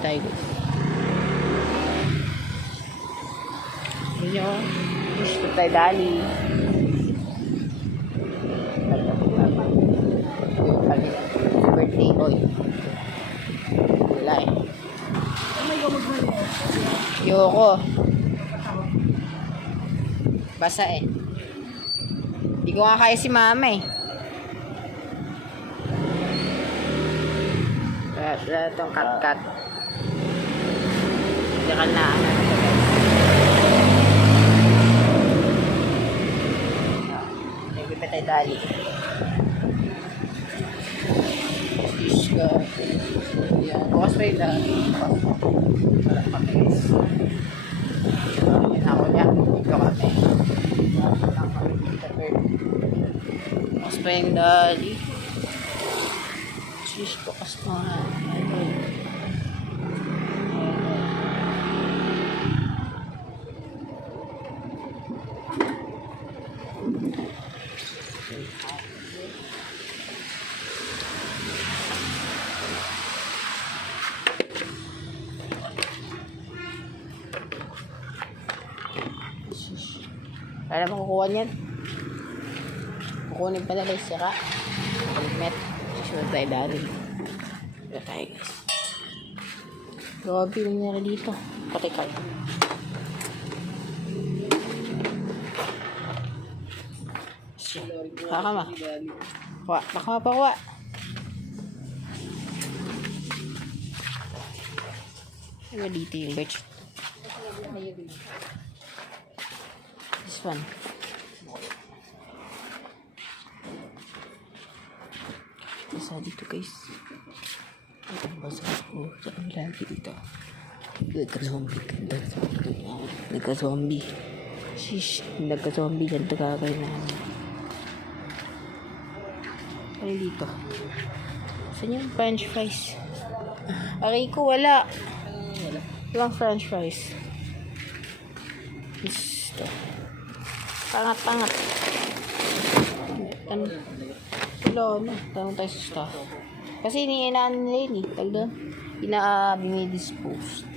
tayo guys. Yun yun. Gusto tayo dali. Birthday boy. Wala eh. Yoko. Basa eh. Hindi ko nga kaya si mama eh. Itong cut-cut. Hindi ka na ano ito guys. Maybe pa tayo dali. Fish ka. Yan. Bukas pa yung dali. Wala pa guys. Yan ako niya. Dito kami. Bukas pa yung dali. Fish ko kasama. Para makukuha niyan. Kukunin pala guys sira. Helmet. Sure tayo dali. Wala tayo guys. Grabe yung nangyari dito. Patikal. Baka ma. Kuha. Baka mapakuha. Ano dito yung birch? This one. Basa dito guys. Ang basa ko. Saan lagi dito? Nagka-zombie. Nagka-zombie. Shish. Nagka-zombie. Ganito kagay namin. Ano dito? Saan yung french fries? Aray ko wala. Walang french fries. Ito. Pangat-pangat. Wala. Tanong tayo sa staff. Kasi iniinaan nila yun eh. Tag doon. Binidisposed.